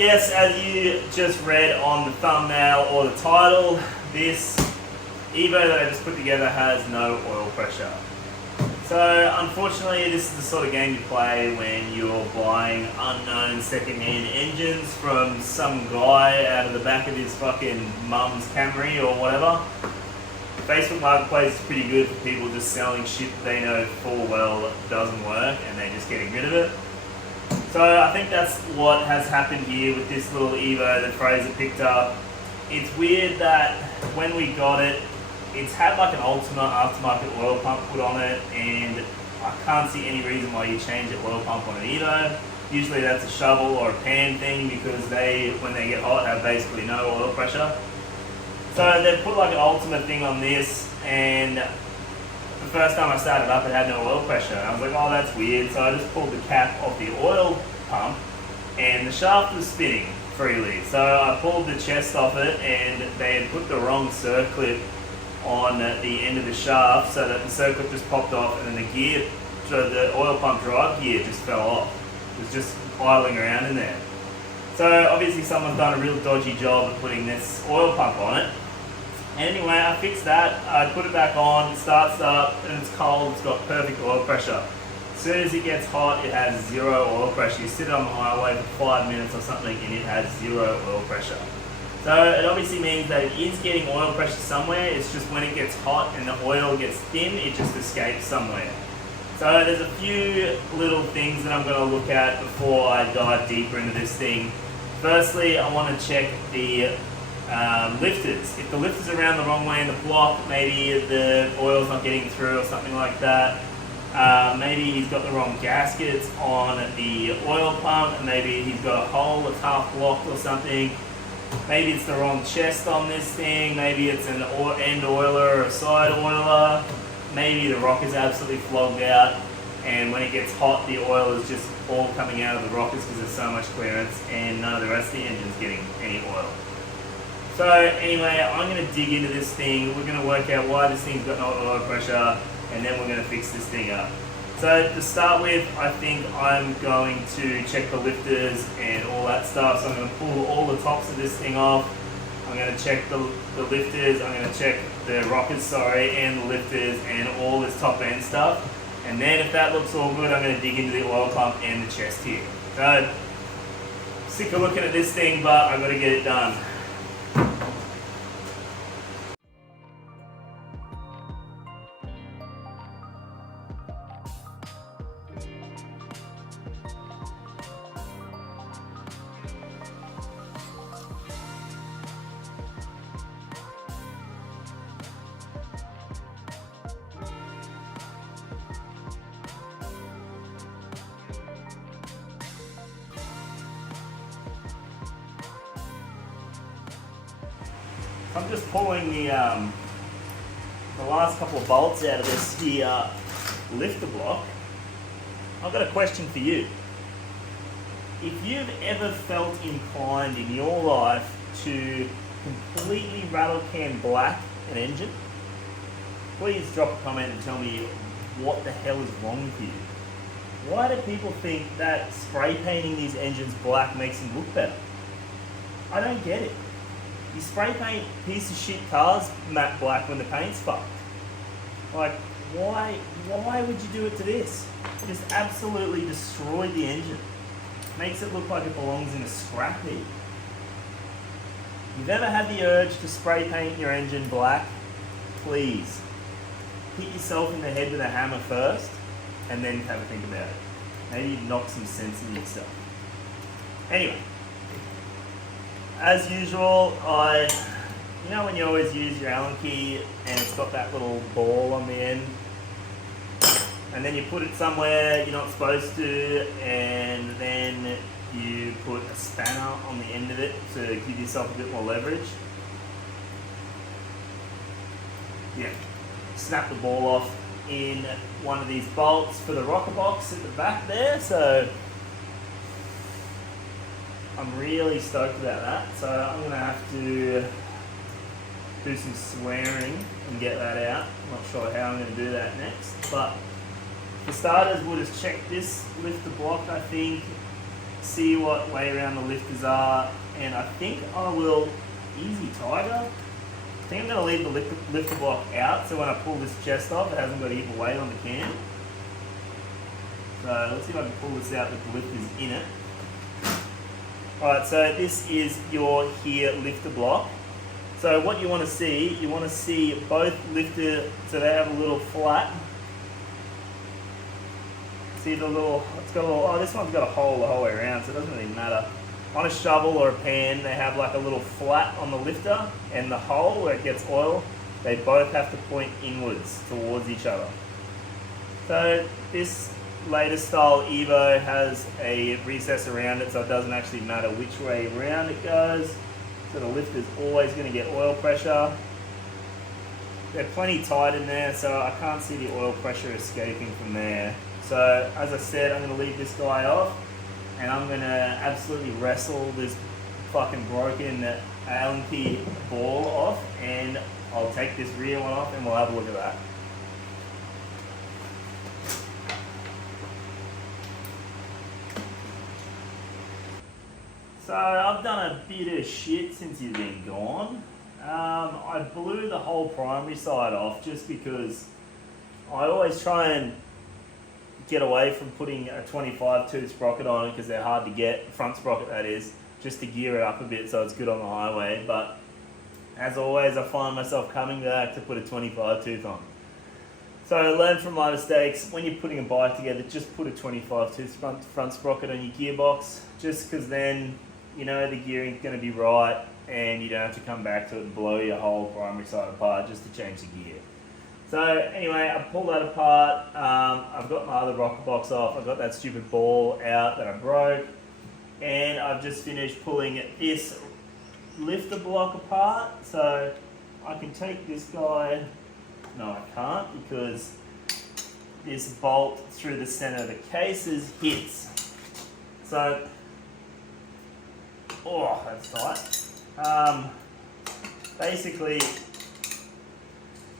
yes, as you just read on the thumbnail or the title, this Evo that I just put together has no oil pressure. So unfortunately, this is the sort of game you play when you're buying unknown second-hand engines from some guy out of the back of his fucking mum's Camry or whatever. Facebook Marketplace is pretty good for people just selling shit that they know full well doesn't work and they're just getting rid of it. So I think that's what has happened here with this little Evo that Fraser picked up. It's weird that when we got it, it's had like an ultimate aftermarket oil pump put on it, and I can't see any reason why you change the oil pump on an Evo. Usually that's a shovel or a pan thing because they, when they get hot, have basically no oil pressure. So they've put like an ultimate thing on this, and the first time I started up it had no oil pressure. I was like, oh, that's weird. So I just pulled the cap off the oil pump and the shaft was spinning freely. So I pulled the chest off it and they had put the wrong circlip on the end of the shaft so that the circlip just popped off, and then the gear, so the oil pump drive gear just fell off. It was just idling around in there. So obviously someone's done a real dodgy job of putting this oil pump on it. Anyway, I fixed that, I put it back on, it starts up, and it's cold, it's got perfect oil pressure. As soon as it gets hot, it has zero oil pressure. You sit on the highway for 5 minutes or something and it has zero oil pressure. So it obviously means that it is getting oil pressure somewhere, it's just when it gets hot and the oil gets thin, it just escapes somewhere. So there's a few little things that I'm going to look at before I dive deeper into this thing. Firstly, I want to check the lifters. If the lifters are around the wrong way in the block, maybe the oil's not getting through or something like that. Maybe he's got the wrong gaskets on the oil pump, and maybe he's got a hole that's half blocked or something. Maybe it's the wrong chest on this thing, maybe it's an end oiler or a side oiler. Maybe the rocket's absolutely flogged out, and when it gets hot the oil is just all coming out of the rockets because there's so much clearance and none of the rest of the engine's getting any oil. So anyway, I'm going to dig into this thing, we're going to work out why this thing's got no oil pressure, and then we're going to fix this thing up. So to start with, I think I'm going to check the lifters and all that stuff. So I'm going to pull all the tops of this thing off. I'm going to check the lifters, I'm going to check the rockets, and the lifters and all this top end stuff. And then if that looks all good, I'm going to dig into the oil pump and the chest here. So, sick of looking at this thing, but I've got to get it done. I'm just pulling the last couple of bolts out of this here lifter block. I've got a question for you. If you've ever felt inclined in your life to completely rattle can black an engine, please drop a comment and tell me what the hell is wrong with you. Why do people think that spray painting these engines black makes them look better? I don't get it. You spray paint piece of shit cars matte black when the paint's fucked. Like, why would you do it to this? It just absolutely destroyed the engine. Makes it look like it belongs in a scrap heap. You've ever had the urge to spray paint your engine black? Please, hit yourself in the head with a hammer first, and then have a think about it. Maybe knock some sense into yourself. Anyway. As usual, you know when you always use your Allen key and it's got that little ball on the end, and then you put it somewhere you're not supposed to, and then you put a spanner on the end of it to give yourself a bit more leverage. Yeah, snap the ball off in one of these bolts for the rocker box at the back there, so I'm really stoked about that. So I'm going to have to do some swearing and get that out. I'm not sure how I'm going to do that next, but for starters we'll just check this lifter block, I think, see what way around the lifters are, and I think I will easy tiger. I think I'm going to leave the lifter block out, so when I pull this chest off, it hasn't got either weight on the cam. So let's see if I can pull this out with the lifters in it. Alright, so this is your here lifter block. So what you want to see both lifter, so they have a little flat. See the little, it's got a little, oh, this one's got a hole the whole way around, so it doesn't really matter. On a shovel or a pan, they have like a little flat on the lifter, and the hole where it gets oil, they both have to point inwards towards each other. So this latest style Evo has a recess around it, so it doesn't actually matter which way around it goes. So the lifter's always going to get oil pressure. They're plenty tight in there, so I can't see the oil pressure escaping from there. So as I said, I'm going to leave this guy off, and I'm going to absolutely wrestle this fucking broken Allen key ball off, and I'll take this rear one off and we'll have a look at that. So I've done a bit of shit since you've been gone. I blew the whole primary side off just because I always try and get away from putting a 25 tooth sprocket on it because they're hard to get, front sprocket that is, just to gear it up a bit so it's good on the highway. But as always, I find myself coming back to put a 25 tooth on. So learn from my mistakes. When you're putting a bike together, just put a 25 tooth front sprocket on your gearbox, just because then you know the gearing's going to be right and you don't have to come back to it and blow your whole primary side apart just to change the gear. So anyway, I pulled that apart. I've got my other rocker box off. I've got that stupid ball out that I broke. And I've just finished pulling this lifter block apart. So I can take this guy. No, I can't, because this bolt through the center of the cases hits. So, oh, that's tight. Basically,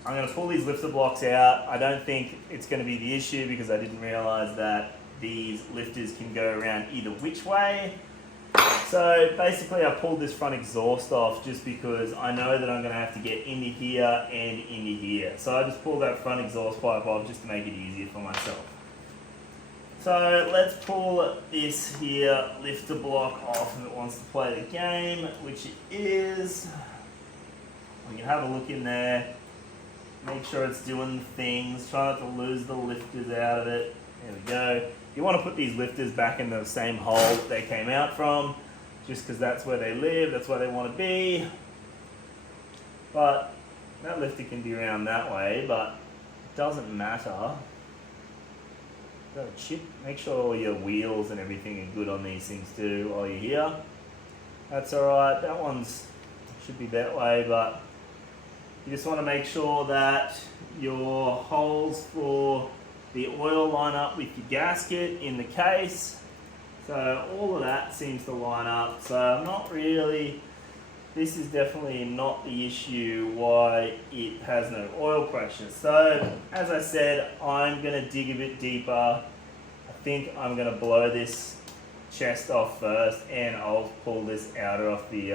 I'm going to pull these lifter blocks out. I don't think it's going to be the issue because I didn't realize that these lifters can go around either which way. So basically I pulled this front exhaust off just because I know that I'm going to have to get into here and into here. So I just pulled that front exhaust pipe off just to make it easier for myself. So let's pull this here lifter block off if it wants to play the game, which it is. We can have a look in there. Make sure it's doing the things. Try not to lose the lifters out of it. There we go. You want to put these lifters back in the same hole that they came out from, just because that's where they live, that's where they want to be. But that lifter can be around that way, but it doesn't matter. Got a chip. Make sure all your wheels and everything are good on these things too while you're here. That's alright. That one's should be that way, but you just want to make sure that your holes for the oil line up with your gasket in the case. So all of that seems to line up. So I'm not really, this is definitely not the issue why it has no oil pressure. So as I said, I'm going to dig a bit deeper. I think I'm going to blow this chest off first, and I'll pull this outer off the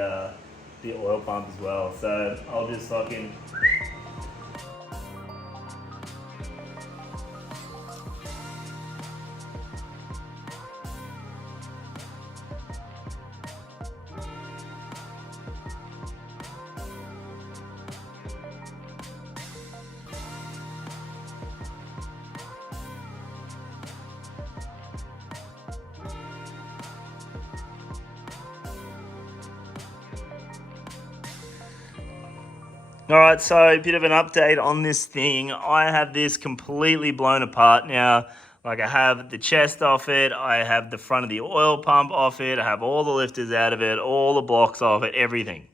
oil pump as well. So I'll just fucking Alright, so a bit of an update on this thing. I have this completely blown apart now. Like, I have the chest off it, I have the front of the oil pump off it, I have all the lifters out of it, all the blocks off it, everything.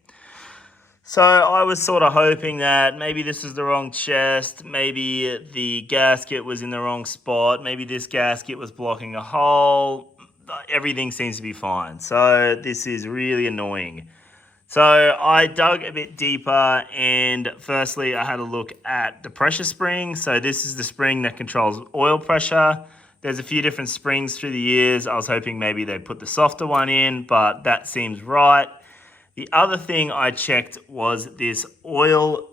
So I was sort of hoping that maybe this was the wrong chest, maybe the gasket was in the wrong spot, maybe this gasket was blocking a hole. Everything seems to be fine. So this is really annoying. So I dug a bit deeper, and firstly I had a look at the pressure spring. So this is the spring that controls oil pressure. There's a few different springs through the years. I was hoping maybe they put the softer one in, but that seems right. The other thing I checked was this oil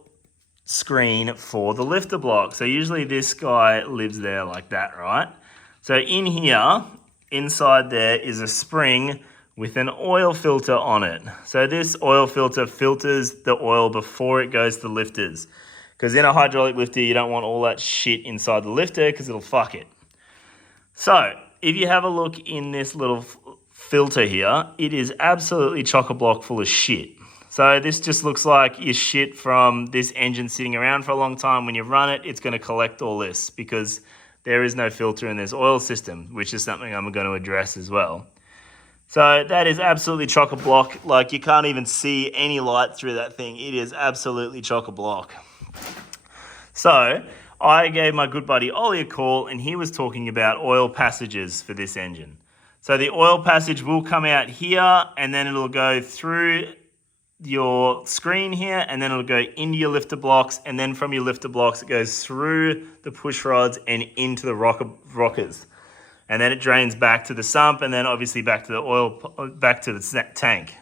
screen for the lifter block. So usually this guy lives there like that, right? So in here, inside there is a spring with an oil filter on it. So this oil filter filters the oil before it goes to the lifters. Because in a hydraulic lifter, you don't want all that shit inside the lifter because it'll fuck it. So if you have a look in this little filter here, it is absolutely chock-a-block full of shit. So this just looks like your shit from this engine sitting around for a long time. When you run it, it's going to collect all this because there is no filter in this oil system, which is something I'm going to address as well. So that is absolutely chock-a-block. Like, you can't even see any light through that thing. It is absolutely chock-a-block. So I gave my good buddy Ollie a call, and he was talking about oil passages for this engine. So the oil passage will come out here, and then it'll go through your screen here, and then it'll go into your lifter blocks, and then from your lifter blocks it goes through the push rods and into the rockers, and then it drains back to the sump, and then obviously back to the oil, back to the tank.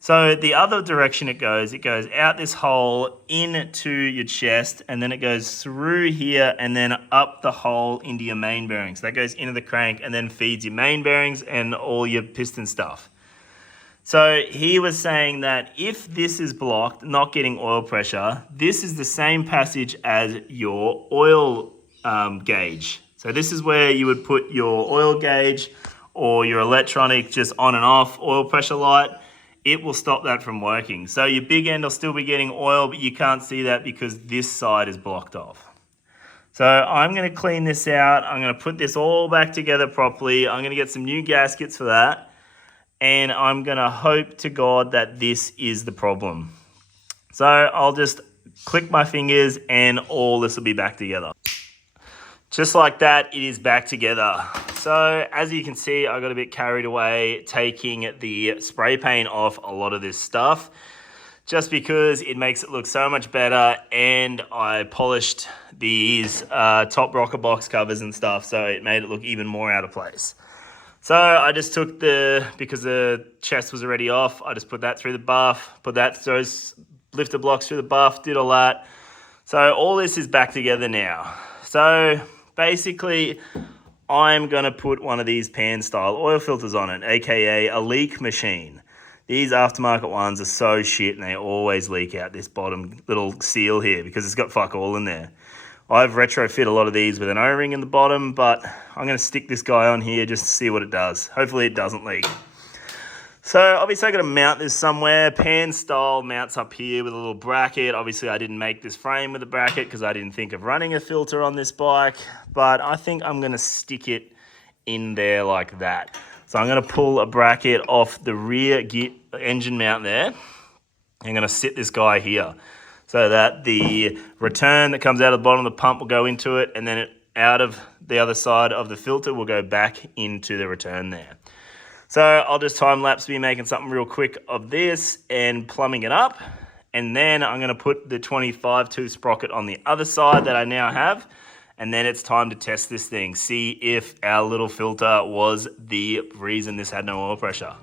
So the other direction it goes out this hole into your chest, and then it goes through here and then up the hole into your main bearings. That goes into the crank and then feeds your main bearings and all your piston stuff. So he was saying that if this is blocked, not getting oil pressure, this is the same passage as your oil gauge. So this is where you would put your oil gauge or your electronic just on and off oil pressure light. It will stop that from working. So your big end will still be getting oil, but you can't see that because this side is blocked off. So I'm going to clean this out. I'm going to put this all back together properly. I'm going to get some new gaskets for that. And I'm going to hope to God that this is the problem. So I'll just click my fingers and all this will be back together. Just like that, it is back together. So as you can see, I got a bit carried away taking the spray paint off a lot of this stuff just because it makes it look so much better, and I polished these top rocker box covers and stuff, so it made it look even more out of place. So I just took because the chest was already off, I just put that through the buff, put those lifter blocks through the buff, did all that. So all this is back together now. So basically, I'm going to put one of these pan style oil filters on it, aka a leak machine. These aftermarket ones are so shit and they always leak out this bottom little seal here because it's got fuck all in there. I've retrofit a lot of these with an O-ring in the bottom, but I'm going to stick this guy on here just to see what it does. Hopefully it doesn't leak. So obviously I've got to mount this somewhere. Pan style mounts up here with a little bracket. Obviously I didn't make this frame with a bracket because I didn't think of running a filter on this bike, but I think I'm going to stick it in there like that. So I'm going to pull a bracket off the rear engine mount there. I'm going to sit this guy here so that the return that comes out of the bottom of the pump will go into it, and then it out of the other side of the filter will go back into the return there. So I'll just time-lapse me making something real quick of this and plumbing it up. And then I'm going to put the 25-tooth sprocket on the other side that I now have. And then it's time to test this thing. See if our little filter was the reason this had no oil pressure.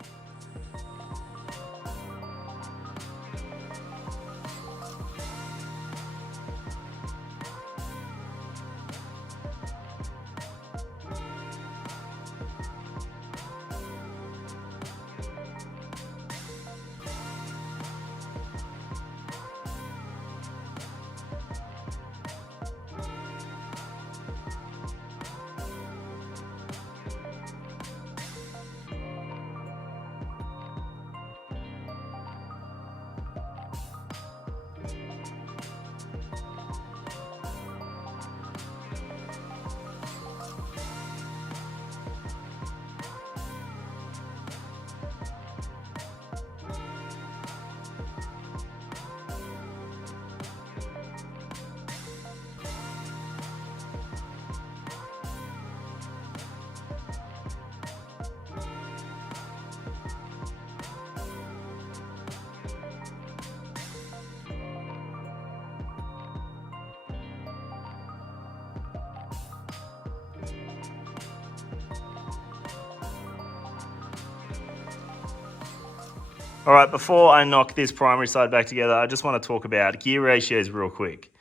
All right, before I knock this primary side back together, I just want to talk about gear ratios real quick.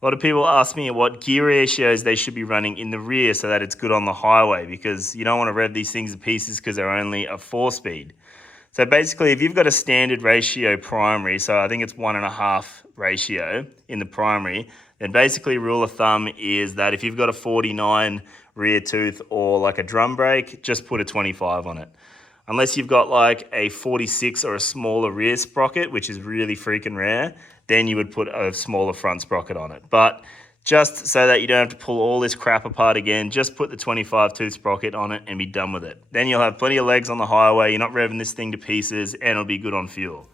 A lot of people ask me what gear ratios they should be running in the rear so that it's good on the highway, because you don't want to rev these things to pieces because they're only a 4-speed. So basically, if you've got a standard ratio primary, so I think it's 1.5 ratio in the primary, then basically rule of thumb is that if you've got a 49 rear tooth or like a drum brake, just put a 25 on it. Unless you've got like a 46 or a smaller rear sprocket, which is really freaking rare, then you would put a smaller front sprocket on it. But just so that you don't have to pull all this crap apart again, just put the 25 tooth sprocket on it and be done with it. Then you'll have plenty of legs on the highway, you're not revving this thing to pieces, and it'll be good on fuel.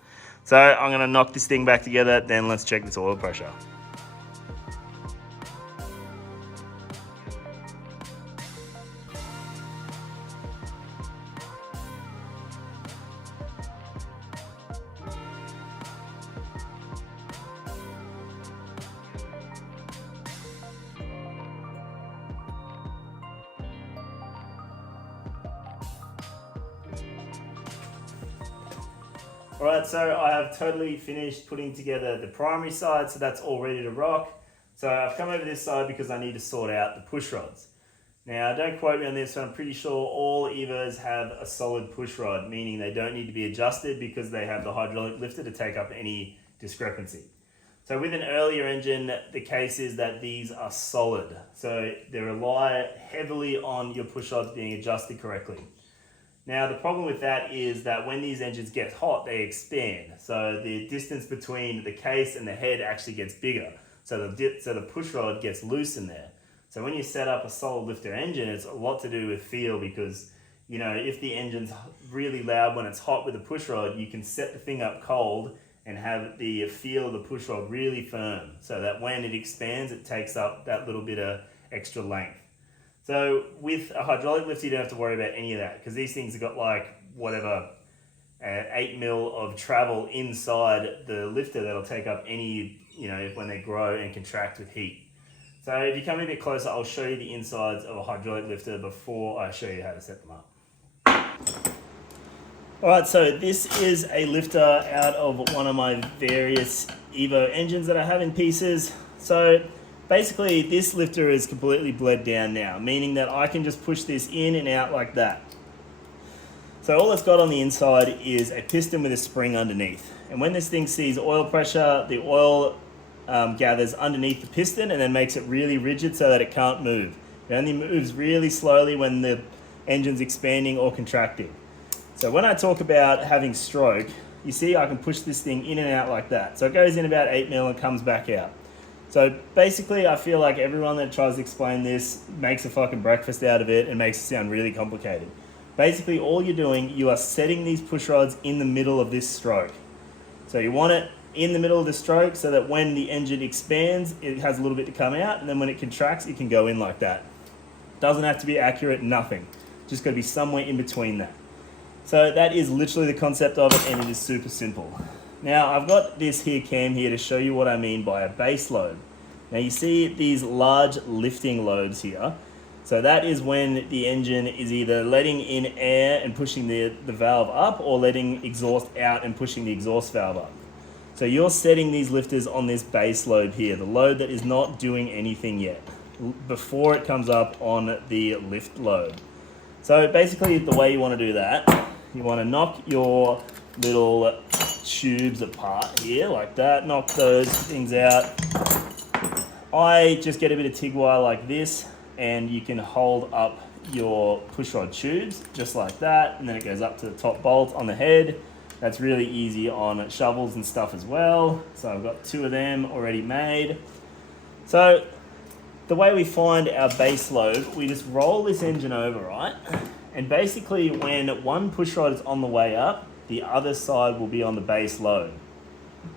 So I'm gonna knock this thing back together, then let's check this oil pressure. Alright, so I have totally finished putting together the primary side, so that's all ready to rock. So I've come over this side because I need to sort out the push rods. Now, don't quote me on this, but I'm pretty sure all Evos have a solid push rod, meaning they don't need to be adjusted because they have the hydraulic lifter to take up any discrepancy. So with an earlier engine, the case is that these are solid. So they rely heavily on your push rods being adjusted correctly. Now, the problem with that is that when these engines get hot, they expand. So the distance between the case and the head actually gets bigger. So the push rod gets loose in there. So when you set up a solid lifter engine, it's a lot to do with feel, because, you know, if the engine's really loud when it's hot with a push rod, you can set the thing up cold and have the feel of the push rod really firm, so that when it expands, it takes up that little bit of extra length. So with a hydraulic lifter, you don't have to worry about any of that, because these things have got like, whatever, 8 mil of travel inside the lifter that'll take up any, you know, when they grow and contract with heat. So if you come a bit closer, I'll show you the insides of a hydraulic lifter before I show you how to set them up. Alright, so this is a lifter out of one of my various Evo engines that I have in pieces. So basically, this lifter is completely bled down now, meaning that I can just push this in and out like that. So all it's got on the inside is a piston with a spring underneath. And when this thing sees oil pressure, the oil gathers underneath the piston and then makes it really rigid so that it can't move. It only moves really slowly when the engine's expanding or contracting. So when I talk about having stroke, you see I can push this thing in and out like that. So it goes in about 8 mil and comes back out. So basically, I feel like everyone that tries to explain this makes a fucking breakfast out of it and makes it sound really complicated. Basically, all you're doing, you are setting these push rods in the middle of this stroke. So you want it in the middle of the stroke so that when the engine expands, it has a little bit to come out, and then when it contracts, it can go in like that. Doesn't have to be accurate, nothing. Just got to be somewhere in between that. So that is literally the concept of it, and it is super simple. Now, I've got this here cam here to show you what I mean by a base load. Now, you see these large lifting loads here. So that is when the engine is either letting in air and pushing the valve up, or letting exhaust out and pushing the exhaust valve up. So you're setting these lifters on this base load here, the load that is not doing anything yet, before it comes up on the lift load. So basically, the way you want to do that, you want to knock your little tubes apart here like that, knock those things out. I just get a bit of TIG wire like this, and you can hold up your push rod tubes just like that, and then it goes up to the top bolt on the head. That's really easy on shovels and stuff as well. So I've got 2 of them already made. So the way we find our base load, we just roll this engine over, right? And basically when one push rod is on the way up, the other side will be on the base load.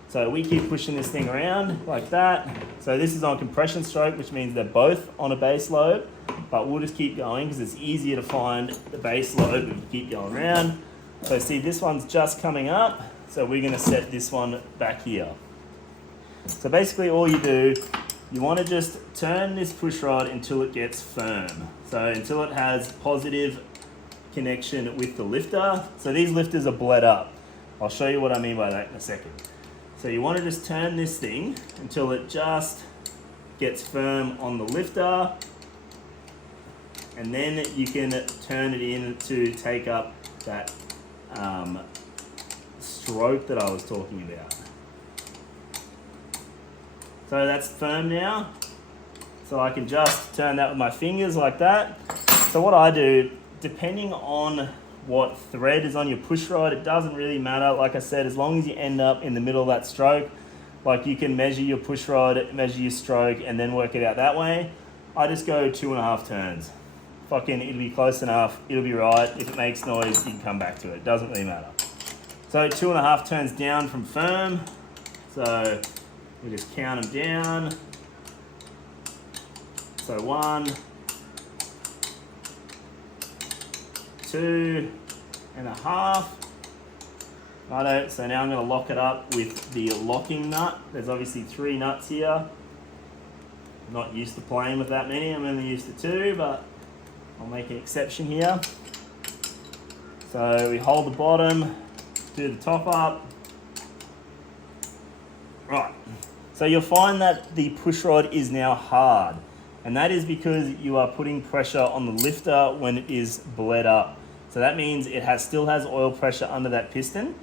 So we keep pushing this thing around like that. So this is on compression stroke, which means they're both on a base load, but we'll just keep going because it's easier to find the base load. We keep going around. So see, this one's just coming up. So we're gonna set this one back here. So basically all you do, you wanna just turn this push rod until it gets firm. So until it has positive connection with the lifter. So these lifters are bled up. I'll show you what I mean by that in a second. So you want to just turn this thing until it just gets firm on the lifter, and then you can turn it in to take up that stroke that I was talking about. So that's firm now. So I can just turn that with my fingers like that. So what I do, depending on what thread is on your push rod, it doesn't really matter. Like I said, as long as you end up in the middle of that stroke, like you can measure your push rod, measure your stroke, and then work it out that way. I just go 2.5 turns. Fucking, it'll be close enough, it'll be right. If it makes noise, you can come back to it. It doesn't really matter. So 2.5 turns down from firm. So we just count them down. So 1, 2.5. Righto, so now I'm going to lock it up with the locking nut. There's obviously 3 nuts here. I'm not used to playing with that many, I'm only used to 2, but I'll make an exception here. So we hold the bottom, do the top up. Right, so you'll find that the push rod is now hard, and that is because you are putting pressure on the lifter when it is bled up. So that means it still has oil pressure under that piston.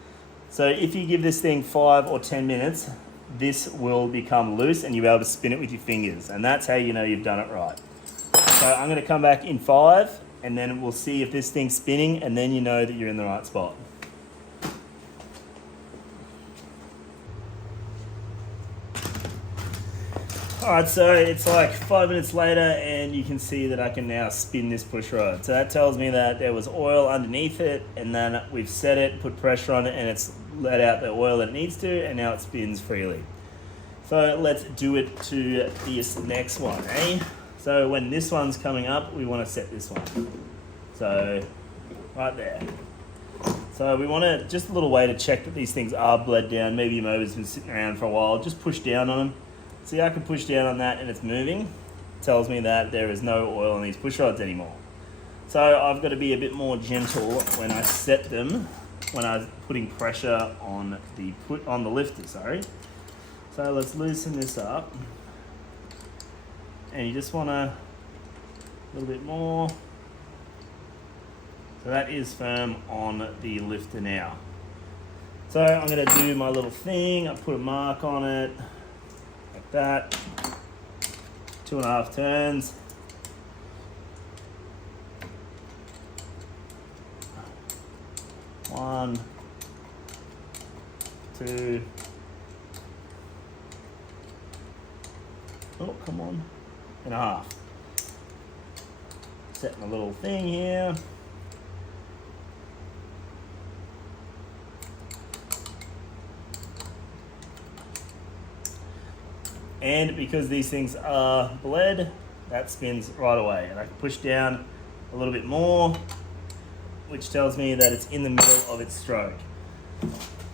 So if you give this thing 5 or 10 minutes, this will become loose and you'll be able to spin it with your fingers, and that's how you know you've done it right. So I'm going to come back in 5, and then we'll see if this thing's spinning, and then you know that you're in the right spot. Alright, so it's like 5 minutes later, and you can see that I can now spin this push rod. So that tells me that there was oil underneath it, and then we've set it, put pressure on it, and it's let out the oil that it needs to, and now it spins freely. So let's do it to this next one, eh? So when this one's coming up, we want to set this one. So right there. So we want to, just a little way to check that these things are bled down. Maybe your motor's been sitting around for a while. Just push down on them. See, I can push down on that and it's moving. It tells me that there is no oil on these push rods anymore. So I've got to be a bit more gentle when I set them, when I'm putting pressure on the lifter, sorry. So let's loosen this up. And you just want a little bit more. So that is firm on the lifter now. So I'm going to do my little thing. I put a mark on it. That 2.5 turns. One, 2. Oh, come on. And a half. Set my little thing here. And because these things are bled, that spins right away. And I can push down a little bit more, which tells me that it's in the middle of its stroke.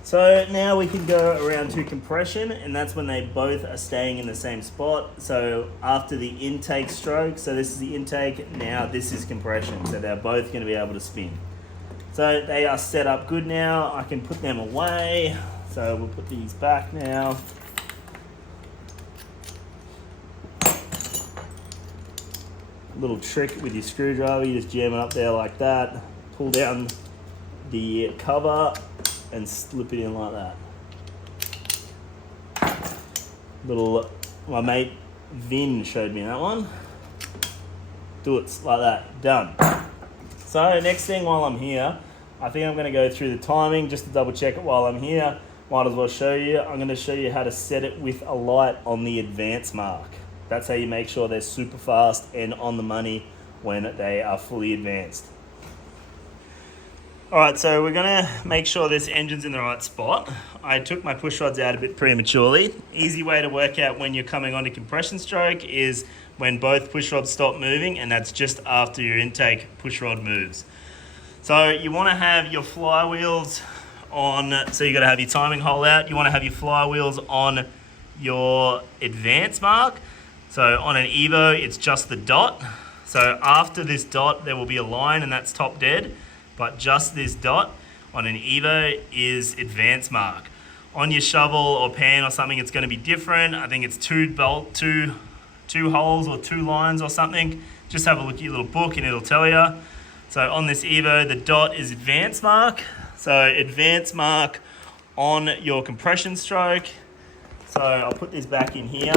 So now we can go around to compression, and that's when they both are staying in the same spot. So after the intake stroke, so this is the intake, now this is compression. So they're both going to be able to spin. So they are set up good now. I can put them away. So we'll put these back now. Little trick with your screwdriver, you just jam it up there like that, pull down the cover and slip it in like that. My mate Vin showed me that one. Do it like that, done. So next thing while I'm here, I think I'm going to go through the timing just to double check it while I'm here. Might as well show you. I'm going to show you how to set it with a light on the advance mark. That's how you make sure they're super fast and on the money when they are fully advanced. Alright, so we're going to make sure this engine's in the right spot. I took my push rods out a bit prematurely. Easy way to work out when you're coming onto compression stroke is when both push rods stop moving, and that's just after your intake push rod moves. So you want to have your flywheels on, so you got to have your timing hole out. You want to have your flywheels on your advance mark. So on an Evo, it's just the dot. So after this dot, there will be a line, and that's top dead. But just this dot, on an Evo is advance mark. On your shovel or pan or something, it's going to be different. I think it's two holes or 2 lines or something. Just have a look at your little book and it'll tell you. So on this Evo, the dot is advance mark. So advance mark on your compression stroke. So I'll put this back in here.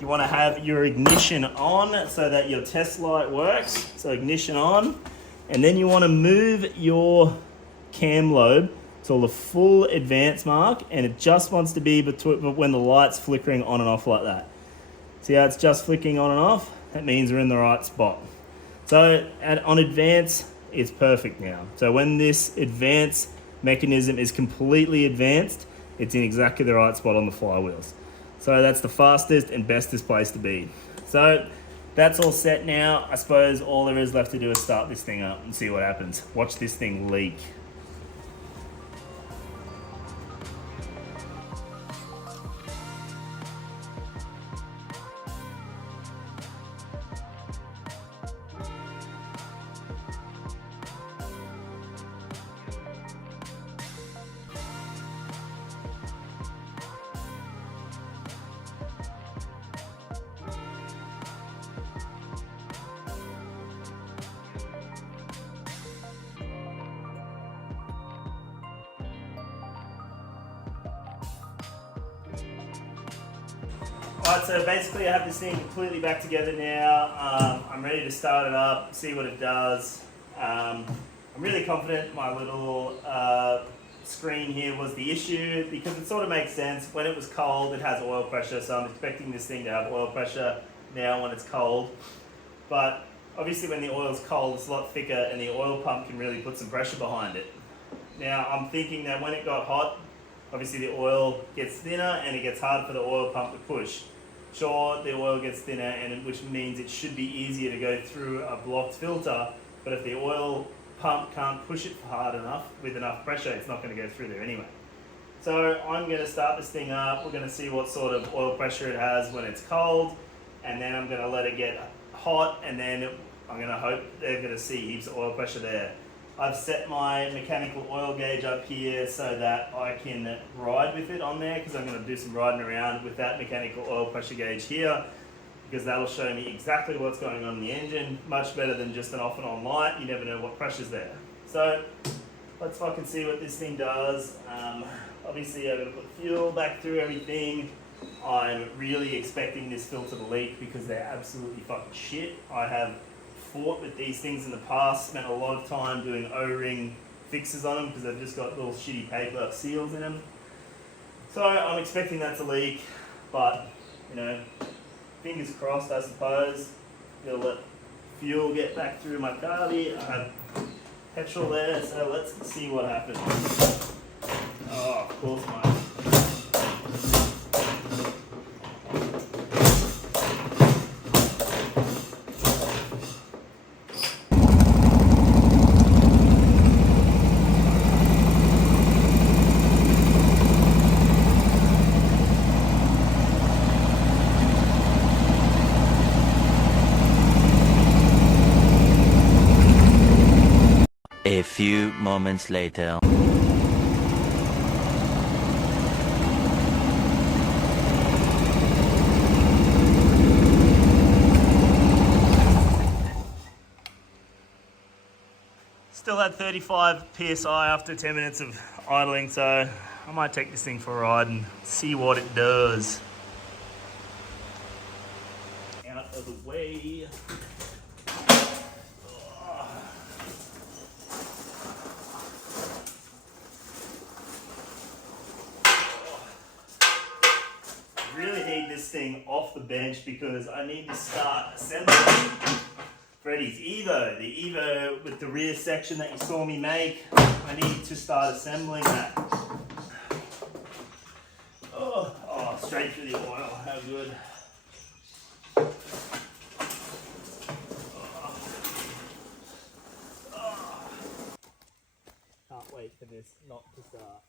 You want to have your ignition on so that your test light works. So ignition on. And then you want to move your cam lobe to the full advance mark, and it just wants to be between when the light's flickering on and off like that. See how it's just flicking on and off? That means we're in the right spot. So on advance, it's perfect now. So when this advance mechanism is completely advanced, it's in exactly the right spot on the flywheels. So that's the fastest and bestest place to be. So that's all set now. I suppose all there is left to do is start this thing up and see what happens. Watch this thing leak. Alright, so basically I have this thing completely back together now. I'm ready to start it up, see what it does. I'm really confident my little screen here was the issue because it sort of makes sense. When it was cold, it has oil pressure, so I'm expecting this thing to have oil pressure now when it's cold. But obviously when the oil's cold, it's a lot thicker and the oil pump can really put some pressure behind it. Now I'm thinking that when it got hot, obviously the oil gets thinner and it gets hard for the oil pump to push. Sure, the oil gets thinner, and which means it should be easier to go through a blocked filter, but if the oil pump can't push it hard enough with enough pressure, it's not going to go through there anyway. So I'm going to start this thing up. We're going to see what sort of oil pressure it has when it's cold, and then I'm going to let it get hot, and then I'm going to hope they're going to see heaps of oil pressure there. I've set my mechanical oil gauge up here so that I can ride with it on there, because I'm going to do some riding around with that mechanical oil pressure gauge here, because that'll show me exactly what's going on in the engine, much better than just an off and on light. You never know what pressure's there. So let's fucking see what this thing does. Obviously I'm going to put fuel back through everything. I'm really expecting this filter to leak because they're absolutely fucking shit. I have fought with these things in the past, spent a lot of time doing O-ring fixes on them because they've just got little shitty paper seals in them. So I'm expecting that to leak, but you know, fingers crossed I suppose. Gonna let fuel get back through my carby. I have petrol there, so let's see what happens. Oh, of course, mate. A few moments later. Still had 35 PSI after 10 minutes of idling, so I might take this thing for a ride and see what it does. Out of the way. Really need this thing off the bench because I need to start assembling Freddy's Evo. The Evo with the rear section that you saw me make, I need to start assembling that. Oh, straight through the oil, how good. Can't wait for this not to start.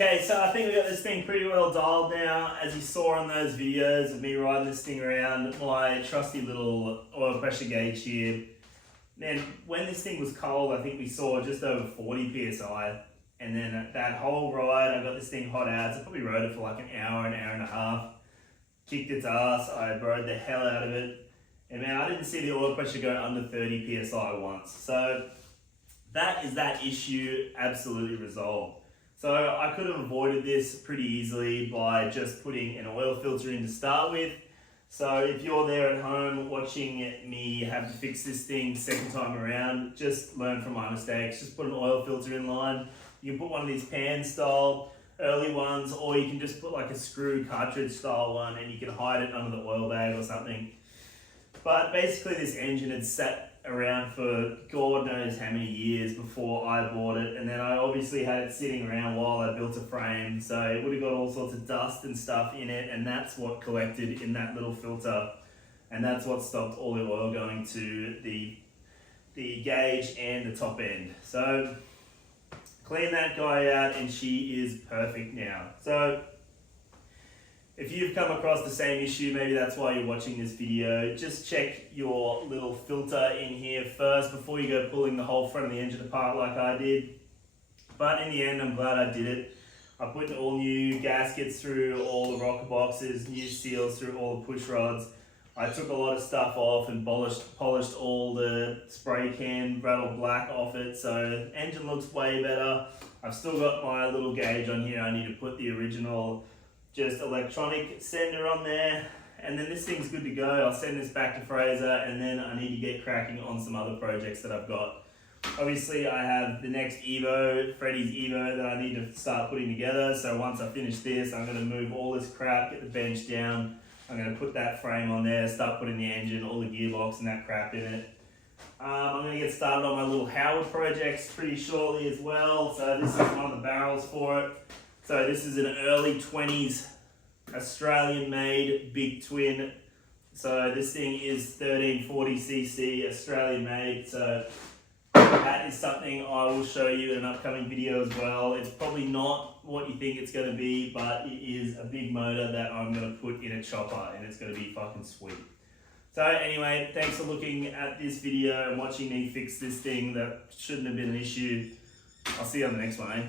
Okay, so I think we got this thing pretty well dialed now. As you saw on those videos of me riding this thing around, my trusty little oil pressure gauge here. Man, when this thing was cold, I think we saw just over 40 psi. And then that whole ride, I got this thing hot out. So I probably rode it for like an hour and a half. Kicked its ass. I rode the hell out of it. And man, I didn't see the oil pressure go under 30 psi once. So that is that issue absolutely resolved. So I could have avoided this pretty easily by just putting an oil filter in to start with. So if you're there at home watching me have to fix this thing second time around, just learn from my mistakes. Just put an oil filter in line. You can put one of these pan style early ones, or you can just put like a screw cartridge style one and you can hide it under the oil bag or something. But basically this engine had sat around for God knows how many years before I bought it, and then I obviously had it sitting around while I built a frame, so it would have got all sorts of dust and stuff in it, and that's what collected in that little filter, and that's what stopped all the oil going to the gauge and the top end. So clean that guy out and she is perfect now. So if you've come across the same issue, maybe that's why you're watching this video, just check your little filter in here first before you go pulling the whole front of the engine apart like I did. But in the end, I'm glad I did it. I put all new gaskets through all the rocker boxes, new seals through all the push rods. I took a lot of stuff off and polished all the spray can rattle black off it, so engine looks way better. I've still got my little gauge on here. I need to put the original just electronic sender on there, and then this thing's good to go. I'll send this back to Fraser, and then I need to get cracking on some other projects that I've got. Obviously I have the next Evo, Freddy's Evo, that I need to start putting together. So once I finish this, I'm going to move all this crap, get the bench down, I'm going to put that frame on there, start putting the engine, all the gearbox and that crap in it. I'm going to get started on my little Howard projects pretty shortly as well. So this is one of the barrels for it. So this is an early 20s Australian made big twin. So this thing is 1340cc Australian made. So that is something I will show you in an upcoming video as well. It's probably not what you think it's going to be, but it is a big motor that I'm going to put in a chopper, and it's going to be fucking sweet. So anyway, thanks for looking at this video and watching me fix this thing that shouldn't have been an issue. I'll see you on the next one, eh?